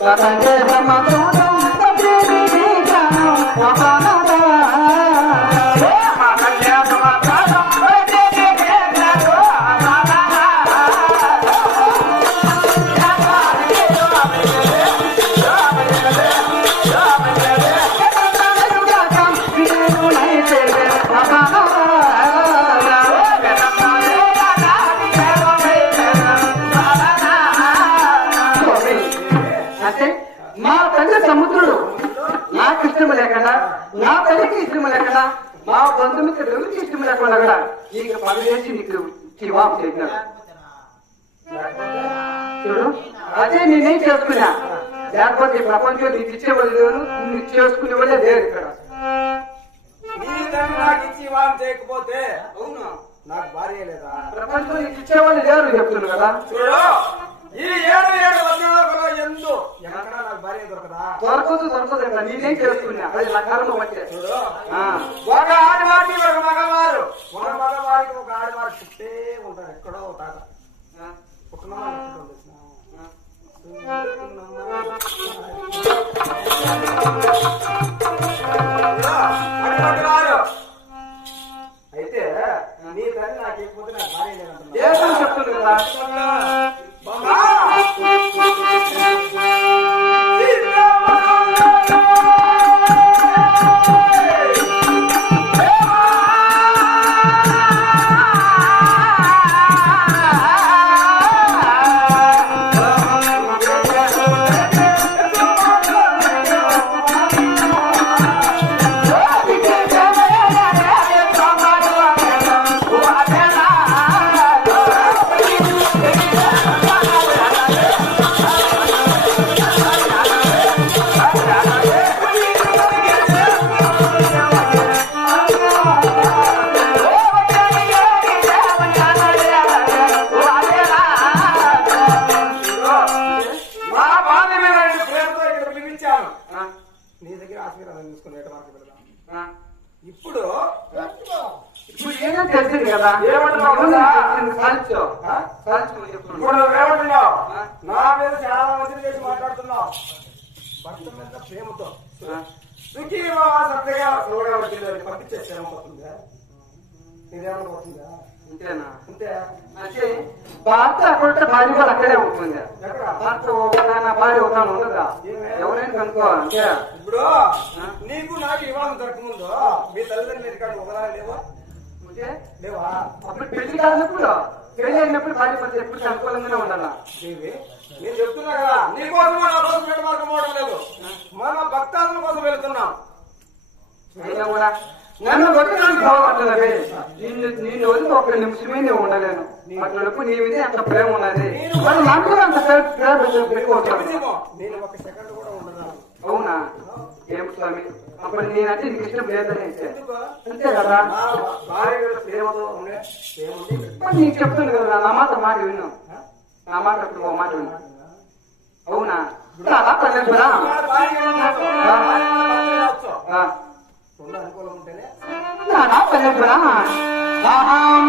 పతంగే సమతూరం తల్లికి ఇష్టం లేకుండా మా బంధుమిత్రులు ఎవరికి ఇష్టం లేకుండా కూడా నీకు పని చేసి నీకు వివాహం చేసినాడు. చూడు? అదే నేనేం చేసుకున్నా? లేకపోతే ఈ ప్రపంచం నీకు ఇచ్చేవాళ్ళు లేరు నీకు చేసుకునే వాళ్ళే లేరు ఇక్కడ. నాకు ఇచ్చి చేయకపోతే అవునా. నాకు భార్య లేదా? ప్రపంచంలో నీకు ఇచ్చేవాళ్ళు లేరు చెప్తున్నాను కదా? ఈ ఏడు ఏడు వర్ణాలలో ఎందు? ఎక్కడ నాకు భార్య దొరకదా? దొరకదు దొరకదు ఇక్కడ నేనేం చేసుకున్నా? అది నా కర్మ వచ్చే. ఒక ఆడవారికి ఒక మగవారు. ఒక మగవారికి ఒక ఆడవారు పుట్టే ఉంటారు ఎక్కడో ఒక తాత. అటువంటి వారు. అయితే నీ తల్లి నాకు భార్య దేశం చెప్తుంది కదా? మా కదా? ఏమంటున్నావు ఏమో కదా? తెలిసింది. చెప్తున్నాను ఇప్పుడు నువ్వేమంటున్నావు నా మీద చాలా మంది చేసి మాట్లాడుతున్నావు. భర్త మీద ప్రేమతో. సుఖీ బాబా పంపించేస్తే ఏమవుతుందా? ఇదేమన్నా పోతుందా? అంతేనా అంతే అంటే భర్త అక్కడ భార్య కూడా అక్కడే ఉంటుంది. ఎక్కడ? భర్త ఒకదాన భార్య ఒకదాన ఉండదా ఎవరైనా కనుక్కో అంతే. ఇప్పుడు నీకు నాకు వివాహం జరగకముందు మీ తల్లిదండ్రులు ఇక్కడ ఒకదాని లేవా? లేవా? అప్పుడు పెళ్ళి కానప్పుడు పెళ్ళి అయినప్పుడు భార్య భర్త ఎప్పుడు అనుకూలంగానే ఉండాలా? నేను చెప్తున్నా కదా నీ కోసం నా కోసం పెట్టి మార్గం లేదు. మన భక్తాదుల కోసం వెళ్తున్నాం. అయినా కూడా నన్ను కొట్టడానికి బాగుపడుతున్నది నిన్ను నిన్ను వదిలి ఒక నిమిషమే నేను ఉండలేను. అట్లప్పుడు నీ మీద అంత ప్రేమ ఉన్నది? మరి నాకు అంత ప్రేమ నేను ఒక సెకండ్ కూడా ఉండదా అవునా? ఏం స్వామి? అప్పుడు నేనంటే నీకు ఇష్టం లేదని? అంతే కదా? నీకు చెప్తుంది కదా నా మాట మాట విను. నా మాట ఇప్పుడు ఓ మాట విను. అవునా? అలా పర్లేదురా రెండు అనుకూలం ఉంటేనే ఆహాం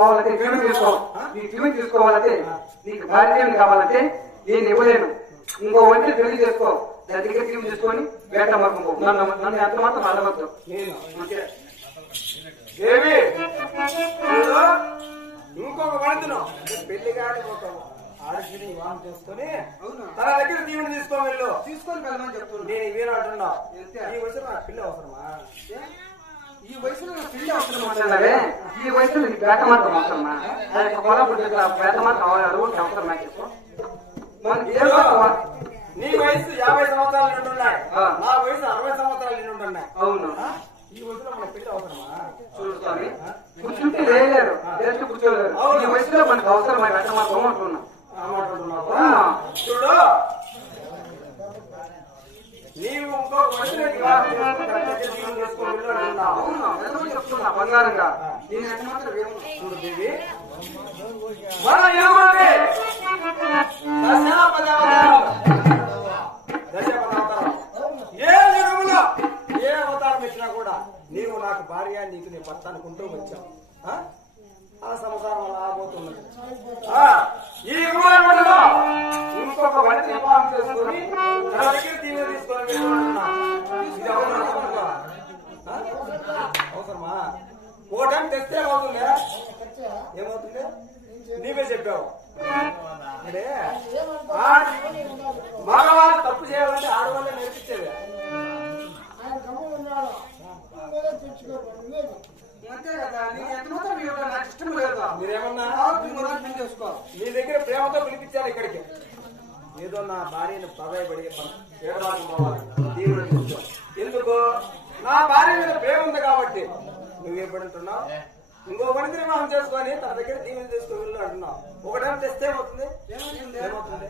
పోవాలంటే జీవనం తీసుకో. నీ జీవనం తీసుకోవాలంటే నీకు భార్యం కావాలంటే నేను ఇవ్వలేను. ఇంకో వంటి పెళ్ళి చేసుకో. దాని దగ్గర జీవం తీసుకొని వేట మార్గం పో. నన్ను నన్ను ఎంత మాత్రం అడగద్దు. దేవి ఇంకొక పెళ్ళి కాకపోతావు ఆడపిల్లని వివాహం చేసుకొని అవునా? తన దగ్గర దీవెని తీసుకో వెళ్ళు. తీసుకొని వెళ్ళమని చెప్తున్నా నేను ఇవేనా అంటున్నా. ఈ వచ్చిన పిల్ల అవసరమా? ఈ వయసులో అవసరం అంటున్నారే ఈ వయసులో నీకు వేట మార్గం అవసరమా దానికి పొలం పుట్టిన వేట మార్గం అడుగుంటే అవసరమా చెప్పు? నీ వయసు యాభై సంవత్సరాలు నిండున్నాయి. నా వయసు అరవై సంవత్సరాలు నిండున్నాయి అవును? ఈ వయసులో మన పెళ్ళి అవసరమా? చూడు స్వామి కూర్చుంటే లేలేరు లేచి కూర్చోలేరు. ఈ వయసులో మనకు అవసరమైన వేట మార్గం అంటున్నా? చూడు. నీవు అవును బంగారంగా దేవి ఏ యుగములో ఏ అవతారం ఇచ్చినా కూడా నీవు నాకు భార్య నీకు నీ భర్త అనుకుంటూ వచ్చావు ఆ? ఆ సంసారం అలా ఆగోతున్నది ఏమవుతుంది? నీవే చెప్పావు. అంటే మగవాళ్ళు తప్పు చేయాలంటే ఆడవాళ్ళే నేర్పించేది. మీరేమన్నా? మీ దగ్గర ప్రేమతో పిలిపించారు ఇక్కడికి. ఏదో నా భార్యను పదాయపడి ఏడవాళ్ళకి పోవాలి తీవ్ర చూసుకో. ఎందుకు? నా భార్య మీద ప్రేమ ఉంది కాబట్టి. నువ్వేం పడుతున్నావు ఇంకో పడితే వివాహం చేసుకొని తన దగ్గర దీవెన తీసుకొని వెళ్ళు అంటున్నావు. ఒకటేమో తెస్తే ఏమవుతుంది? ఏమవుతుంది?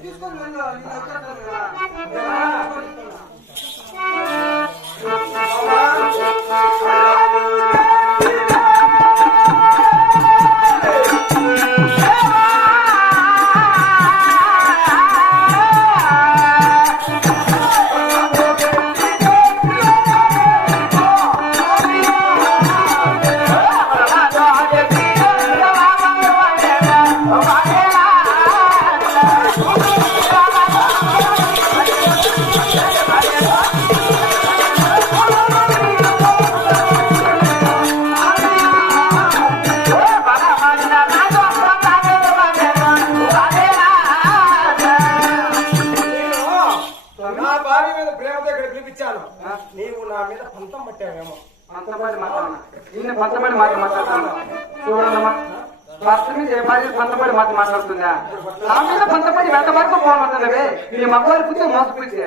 పంతం పట్టావేమో పంచబడి మాట్లాడనా ఇన్ని పంచబడి మాట మాట్లాడుతున్నా చూడమ్మా భర్త మీద ఏ భార్య పంచబడి మాట మాట్లాడుతుందా? నా మీద పంచబడి వెంట వరకు పోమంటున్నవే నీ మగవారి పుట్టే మోసపుచ్చే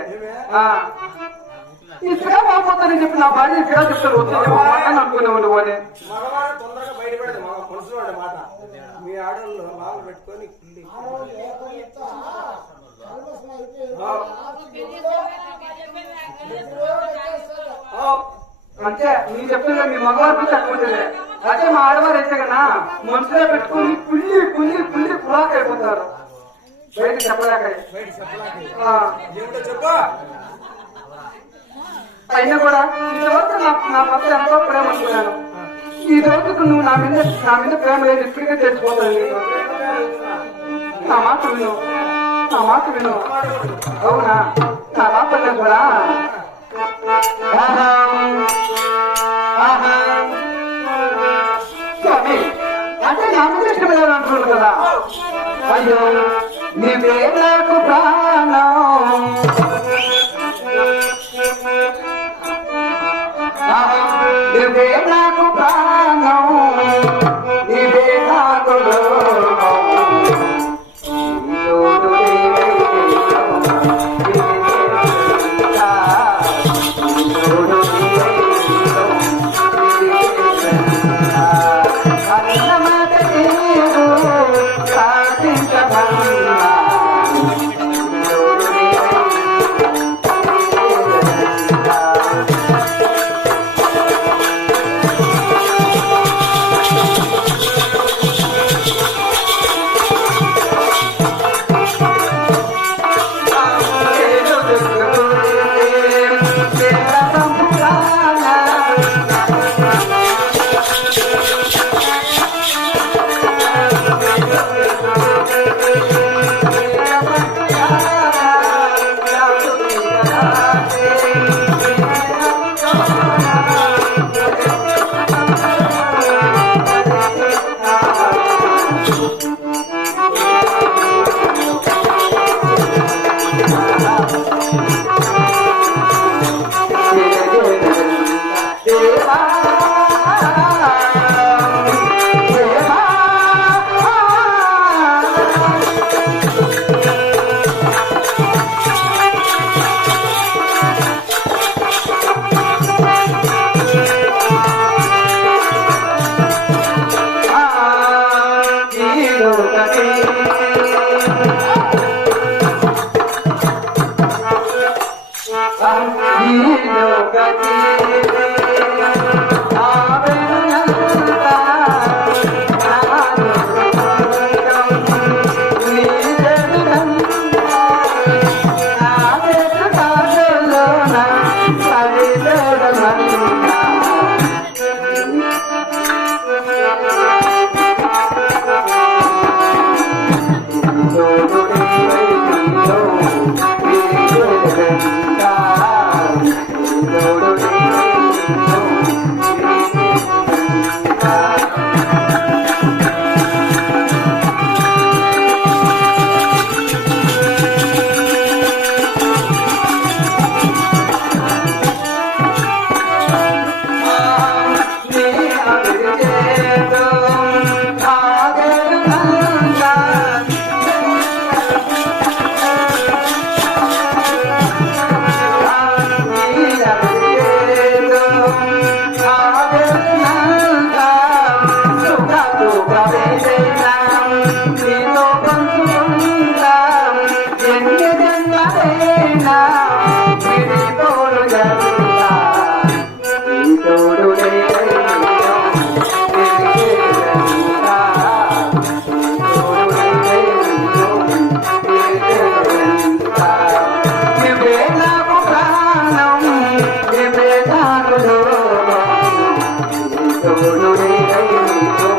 ఇక్కడ పోతానని చెప్పి నా భార్య ఇక్కడ చెప్తారు. వస్తాను అనుకునేవాడు నువ్వు అని తొందరగా బయటపడేది మాట. మీ పెట్టుకొని కుళ్ళి ఆ, ఆ, అంటే నేను చెప్తున్నా మీ మగవారు పుట్టి తక్కువ ఉంటుంది అదే మా ఆడవారు అయితే కన్నా మనసులో పెట్టుకుని పుల్లి పుల్లి పుల్లి పులాక్ అయిపోతారు బయట చెప్పలేక. అయినా కూడా ఇంతవరకు నా నా భర్త ఎంతో ప్రేమ అనుకున్నాను ఈ రోజుకు నువ్వు నా మీద నా మీద ప్రేమ లేదు. ఇప్పటికే తెలిసిపోతాను నా మాట విను. నా మాట విను. అవునా? నా మాట కూడా అంటే నా మీద ఇష్టం కదా? అయ్యో నీవే నాకు ప్రాణం. నువ్వే నాకు ప్రాణం. సుఖ దుఃఖ তোরে